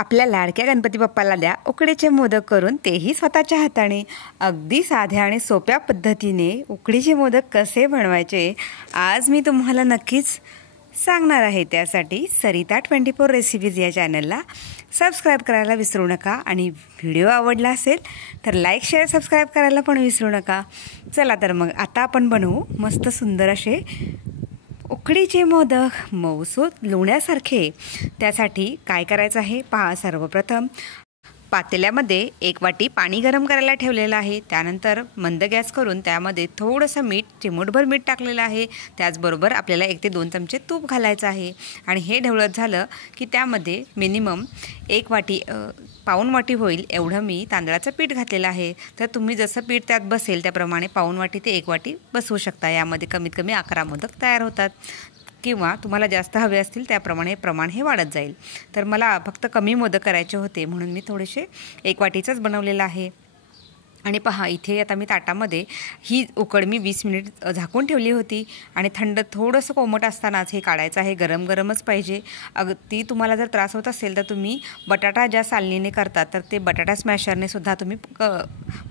आपल्या लाडक्या गणपती बाप्पाला द्या उकडीचे मोदक करून, तेही स्वतःच्या हाताने. अगदी साध्या आणि सोप्या पद्धतीने उकडीचे मोदक कसे बनवायचे आज मी तुम्हाला नक्कीच सांगणार आहे. त्यासाठी सरिता 24 रेसिपीज या चॅनलला सबस्क्राईब करायला विसरू नका आणि व्हिडिओ आवडला असेल तर लाईक शेअर सबस्क्राईब करायला पण विसरू नका. चला तर मग आता आपण बनवू मस्त सुंदर असे उकडीचे मोदक, मऊसूत लोण्यासारखे. त्यासाठी काय करायचं आहे पहा. सर्वप्रथम पातेल्यामध्ये 1 वाटी पाणी गरम करायला ठेवलेलं आहे. त्यानंतर मंद गॅस करून त्यामध्ये थोडंसं मीठ, चिमूटभर मीठ टाकलेलं आहे. त्याचबरोबर आपल्याला 1 ते 2 चमचे तूप घालायचं आहे आणि हे ढवळत झालं की त्यामध्ये मिनिमम 1 वाटी पाऊण वाटी होईल एवढं मी तांदळाचं पीठ घातलेलं आहे. तर तुम्ही जसं पीठ त्यात बसेल त्याप्रमाणे पाऊण वाटी ते 1 वाटी बसवू शकता. यामध्ये कमीत कमी 11 मोदक तयार होतात किंवा तुम्हाला जास्त हवे असतील त्याप्रमाणे प्रमाण हे वाढत जाईल. तर मला फक्त कमी मोदक करायचे होते म्हणून मी थोडेसे 1 वाटीचंच बनवलेलं आहे. आणि पहा इथे आता मी ताटामध्ये ही उकड मी 20 मिनिट झाकून ठेवली होती आणि थंड थोडंसं कोमट असतानाच हे काढायचं आहे. गरम गरमच पाहिजे. ती तुम्हाला जर त्रास होत असेल तर तुम्ही बटाटा ज्या सालनीने करतात तर ते बटाटा स्मॅशरने सुद्धा तुम्ही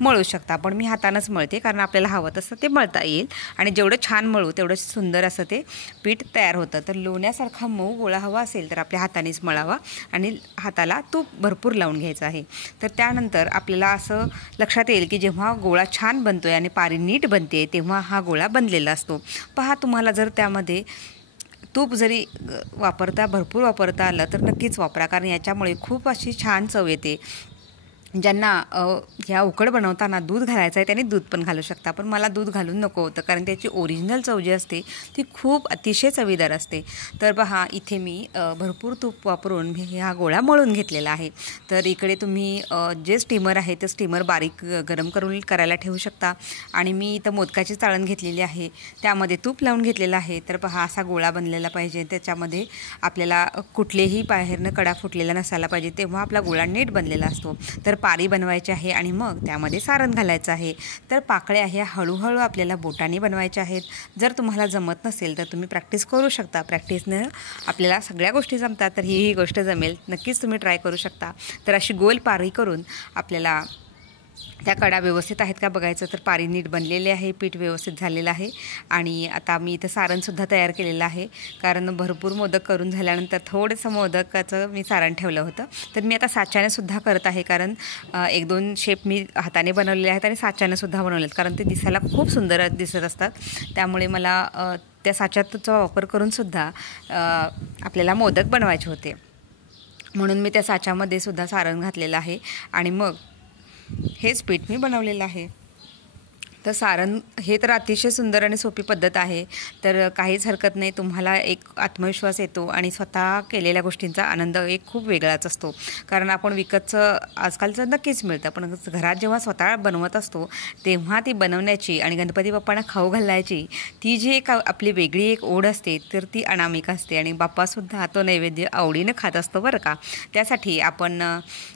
मळू शकता. पण मी हातानंच मळते कारण आपल्याला हवं तसं ते मळता येईल आणि जेवढं छान मळू तेवढं सुंदर असं ते पीठ तयार होतं. तर लोण्यासारखा मऊ गोळा हवा असेल तर आपल्या हातानेच मळावा आणि हाताला तूप भरपूर लावून घ्यायचं आहे. तर त्यानंतर आपल्याला असं लक्षात येईल की जेव्हा गोळा छान बनतोय आणि पारी नीट बनते तेव्हा हा गोळा बनलेला असतो. पहा तुम्हाला जर त्यामध्ये तूप जरी भरपूर वापरता आलं तर नक्कीच वापरा कारण याच्यामुळे खूप अशी छान चव येते. ज्यांना ह्या उकड बनवताना दूध घालायचं आहे त्यांनी दूध पण घालू शकता, पण मला दूध घालून नको होतं कारण त्याची ओरिजिनल चव जी असते ती खूप अतिशय चवीदार असते. तर पहा इथे मी भरपूर तूप वापरून हा गोळा मळून घेतलेला आहे. तर इकडे तुम्ही जे स्टीमर आहे ते स्टीमर बारीक गरम करायला ठेवू शकता आणि मी इथं मोदकाची चाळण घेतलेली आहे त्यामध्ये तूप लावून घेतलेलं आहे. तर पहा असा गोळा बनलेला पाहिजे. त्याच्यामध्ये आपल्याला कुठलेही बाहेरनं कडा फुटलेला नसायला पाहिजे तेव्हा आपला गोळा नीट बनलेला असतो. तर पारी बनवायची आहे आणि मग त्यामध्ये सारण घालायचं आहे. तर पाकळ्या ह्या हळूहळू आपल्याला बोटाने बनवायच्या आहेत. जर तुम्हाला जमत नसेल तर तुम्ही प्रॅक्टिस करू शकता. प्रॅक्टिसनं आपल्याला सगळ्या गोष्टी जमतात तर ही गोष्ट जमेल. नक्कीच तुम्ही ट्राय करू शकता. तर अशी गोल पारी करून आपल्याला त्या कडा व्यवस्थित आहेत का बघायचं. तर पारी नीट बनलेली आहे, पीठ व्यवस्थित झालेलं आहे आणि आता मी इथं सारणसुद्धा तयार केलेलं आहे कारण भरपूर मोदक करून झाल्यानंतर थोडंसं मोदकाचं मी सारण ठेवलं होतं. तर मी आता साच्यानेसुद्धा करत आहे कारण 1-2 शेप मी हाताने बनवलेले आहेत आणि साच्यानेसुद्धा बनवले आहेत कारण ते दिसायला खूप सुंदर दिसत असतात. त्यामुळे मला त्या साच्याचा वापर करूनसुद्धा आपल्याला मोदक बनवायचे होते म्हणून मी त्या साच्यामध्ये सुद्धा सारण घातलेलं आहे आणि मग हेच पीठ मी बनवलेलं आहे. तर सारण हे तर अतिशय सुंदर आणि सोपी पद्धत आहे. तर काहीच हरकत नाही. तुम्हाला एक आत्मविश्वास येतो आणि स्वतः केलेल्या गोष्टींचा आनंद एक खूप वेगळाच असतो कारण आपण विकतचं आजकालचं नक्कीच मिळतं पण घरात जेव्हा स्वतः बनवत असतो तेव्हा ती बनवण्याची आणि गणपती बाप्पांना खाऊ घालायची ती जी एक आपली वेगळी एक ओढ असते तर ती अनामिक असते आणि बाप्पासुद्धा तो नैवेद्य आवडीनं खात असतो बरं का. त्यासाठी आपण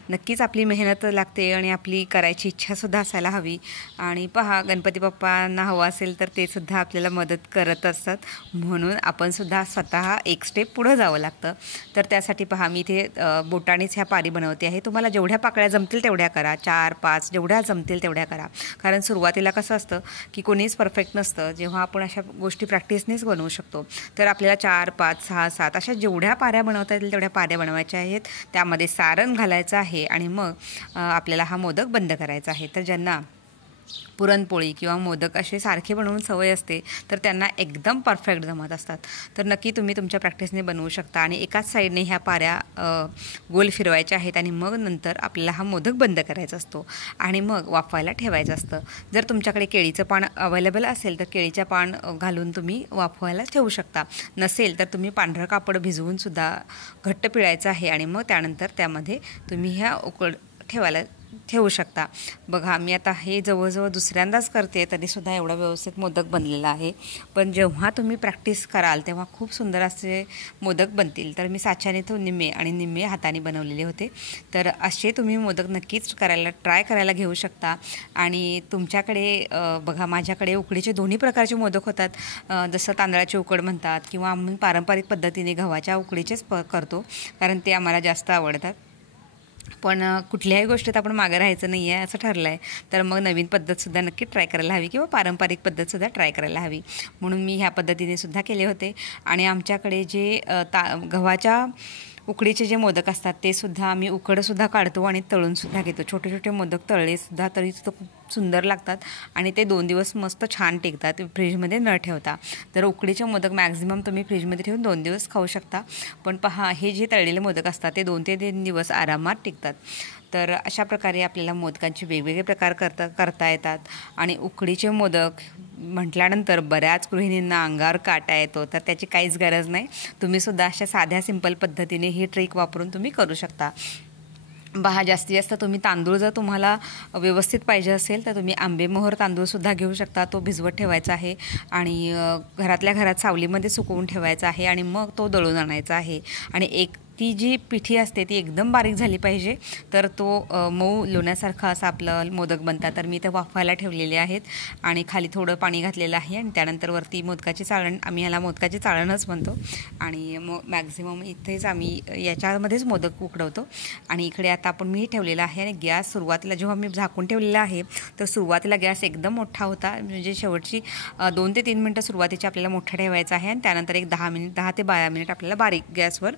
नक्कीच आपली मेहनत लागते आणि आपली करायची इच्छासुद्धा असायला हवी. आणि पहा गणपती बाप्पांना हवं असेल तर ते सुद्धा आपल्याला मदत करत असतात म्हणून आपण सुद्धा स्वतः एक स्टेप पुढं जावं लागतं. तर त्यासाठी पहा मी इथे बोटानेच ह्या पारी बनवते आहे. तुम्हाला जेवढ्या पाकळ्या जमतील तेवढ्या करा, 4-5 जेवढ्या जमतील तेवढ्या करा कारण सुरुवातीला कसं असतं की कोणीच परफेक्ट नसतं. जेव्हा आपण अशा गोष्टी प्रॅक्टिसनेच बनवू शकतो तर आपल्याला 4-5 6-7 अशा जेवढ्या पाऱ्या बनवता येतील तेवढ्या पाऱ्या बनवायच्या आहेत. त्यामध्ये सारण घालायचं आहे आणि मग आपल्याला हा मोदक बंद करायचा आहे. तर ज्यांना पुरणपोळी किंवा मोदक असे सारखे बनवून सवय असते तर त्यांना एकदम परफेक्ट जमत असतात. तर नक्की तुम्ही तुमच्या प्रॅक्टिसने बनवू शकता आणि एकाच साईडने ह्या पाऱ्या गोल फिरवायच्या आहेत आणि मग नंतर आपल्याला हा मोदक बंद करायचा असतो आणि मग वाफवायला ठेवायचं असतं. जर तुमच्याकडे केळीचं पान अवेलेबल असेल तर केळीचं पान घालून तुम्ही वाफवायला ठेवू शकता. नसेल तर तुम्ही पांढरं कापड भिजवूनसुद्धा घट्ट पिळायचं आहे आणि मग त्यानंतर त्यामध्ये तुम्ही ह्या उकड ठेवू शकता. बघा मी आता हे जवळजवळ दुसऱ्यांदाच करते तरीसुद्धा एवढा व्यवस्थित मोदक बनलेला आहे. पण जेव्हा तुम्ही प्रॅक्टिस कराल तेव्हा खूप सुंदर असे मोदक बनतील. तर मी साच्याने तो निम्मे आणि निम्मे हाताने बनवलेले होते. तर असे तुम्ही मोदक नक्कीच ट्राय करायला घेऊ शकता. आणि तुमच्याकडे बघा माझ्याकडे उकडीचे दोन्ही प्रकारचे मोदक होतात. जसं तांदळाची उकड म्हणतात किंवा आपण पारंपरिक पद्धतीने गव्हाच्या उकडीचेच करतो कारण ते आम्हाला जास्त आवडतात. पण कुठल्याही गोष्टीत आपण मागं राहायचं नाही आहे असं ठरलं आहे. तर मग नवीन पद्धतसुद्धा नक्की ट्राय करायला हवी किंवा पारंपरिक पद्धतसुद्धा ट्राय करायला हवी. म्हणून मी ह्या पद्धतीने सुद्धा केले होते. आणि आमच्याकडे जे गव्हाच्या उकडीचे जे मोदक असतात ते सुद्धा आम्ही उकडंसुद्धा काढतो आणि तळूनसुद्धा घेतो. छोटे छोटे मोदक तळलेसुद्धा तरीसुद्धा खूप सुंदर लागतात आणि ते 2 दिवस मस्त छान टिकतात फ्रीजमध्ये न ठेवता. तर उकडीचे मोदक मॅक्झिमम तुम्ही फ्रीजमध्ये ठेवून 2 दिवस खाऊ शकता. पण पहा, हे जे तळलेले मोदक असतात ते 2 ते 3 दिवस आरामात टिकतात. तर अशा प्रकारे आपल्याला मोदकांचे वेगवेगळे प्रकार करता येतात. आणि उकडीचे मोदक म्हटल्यानंतर बऱ्याच गृहिणींना अंगावर काटा येतो, तर त्याची काहीच गरज नाही. तुम्हीसुद्धा अशा साध्या सिंपल पद्धतीने ही ट्रिक वापरून तुम्ही करू शकता. जास्तीत जास्त तुम्ही तांदूळ जर तुम्हाला व्यवस्थित पाहिजे असेल तर तुम्ही आंबेमोहर तांदूळसुद्धा घेऊ शकता. तो भिजवत ठेवायचा आहे आणि घरातल्या घरात सावलीमध्ये सुकवून ठेवायचा आहे आणि मग तो दळून आणायचा आहे. आणि ती जी पिठी असते ती एकदम बारीक झाली पाहिजे, तर तो मऊ लोण्यासारखा असा आपलं मोदक बनतात. तर मी ते वाफायला ठेवलेले आहेत आणि खाली थोडं पाणी घातलेलं आहे आणि त्यानंतर वरती मोदकाची चाळण, आम्ही याला मोदकाची चाळणच म्हणतो. आणि मॅक्झिमम इथेच आम्ही याच्यामध्येच मोदक उकडवतो. आणि इकडे आता मी ठेवलेला आहे. आणि गॅस सुरुवातीला जेव्हा मी झाकून ठेवलेला आहे तर सुरुवातीला गॅस एकदम मोठा होता. म्हणजे शेवटची 2 ते 3 मिनटं सुरुवातीची आपल्याला मोठा ठेवायचा आहे आणि त्यानंतर एक 10 ते 12 मिनिट आपल्याला बारीक गॅसवर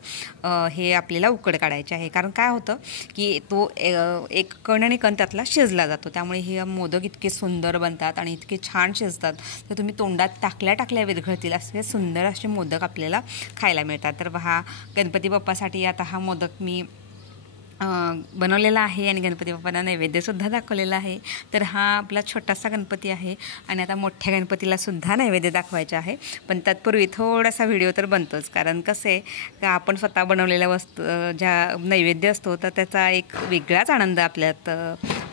हे आपल्याला उकड काढायचे आहे. कारण काय होतं की तो एक कण आणि कण त्यातला शिजला जातो. त्यामुळे हे मोदक इतके सुंदर बनतात आणि इतके छान शिजतात, तर तुम्ही तोंडात टाकल्या विरघळतील असे सुंदर असे मोदक आपल्याला खायला मिळतात. तर पहा, गणपती बाप्पासाठी आता हा मोदक मी बनवलेला आहे आणि गणपती बाप्पांना नैवेद्यसुद्धा दाखवलेला आहे. तर हा आपला छोटासा गणपती आहे आणि आता मोठ्या गणपतीलासुद्धा नैवेद्य दाखवायचा आहे. पण तत्पूर्वी थोडासा व्हिडिओ तर बनतोच, कारण कसं आहे का आपण स्वतः बनवलेल्या वस्तू ज्या नैवेद्य असतो तर त्याचा एक वेगळाच आनंद आपल्यात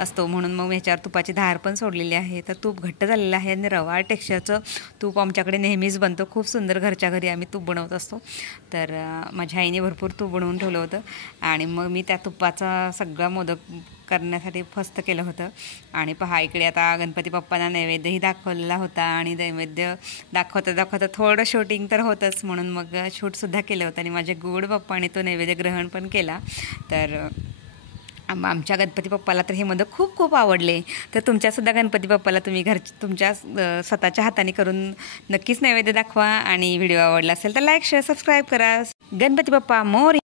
असतो. म्हणून मग ह्याच्यावर तुपाची धार पण सोडलेली आहे. तर तूप घट्ट झालेलं आहे आणि रवा टेक्स्चरचं तूप आमच्याकडे नेहमीच बनतो. खूप सुंदर घरच्या घरी आम्ही तूप बनवत असतो. तर माझ्या आईने भरपूर तूप बनवून ठेवलं होतं आणि मग मी त्या तुपाचा सगळा मोदक करण्यासाठी फस्त केलं होतं. आणि पहा, इकडे आता गणपती बाप्पांना नैवेद्यही दाखवलेला होता आणि नैवेद्य दाखवता थोडं शूटिंग तर होतंच, म्हणून मग शूटसुद्धा केलं होतं आणि माझ्या गोड बाप्पाने तो नैवेद्य ग्रहण पण केला. तर आमच्या गणपती बाप्पाला तर हे मोदक खूप खूप आवडले. तर तुमच्यासुद्धा गणपती बाप्पाला तुम्ही तुमच्या स्वतःच्या हाताने करून नक्कीच नैवेद्य दाखवा. आणि व्हिडिओ आवडला असेल तर लाईक, शेअर, सबस्क्राईब करा. गणपती बाप्पा मोरया.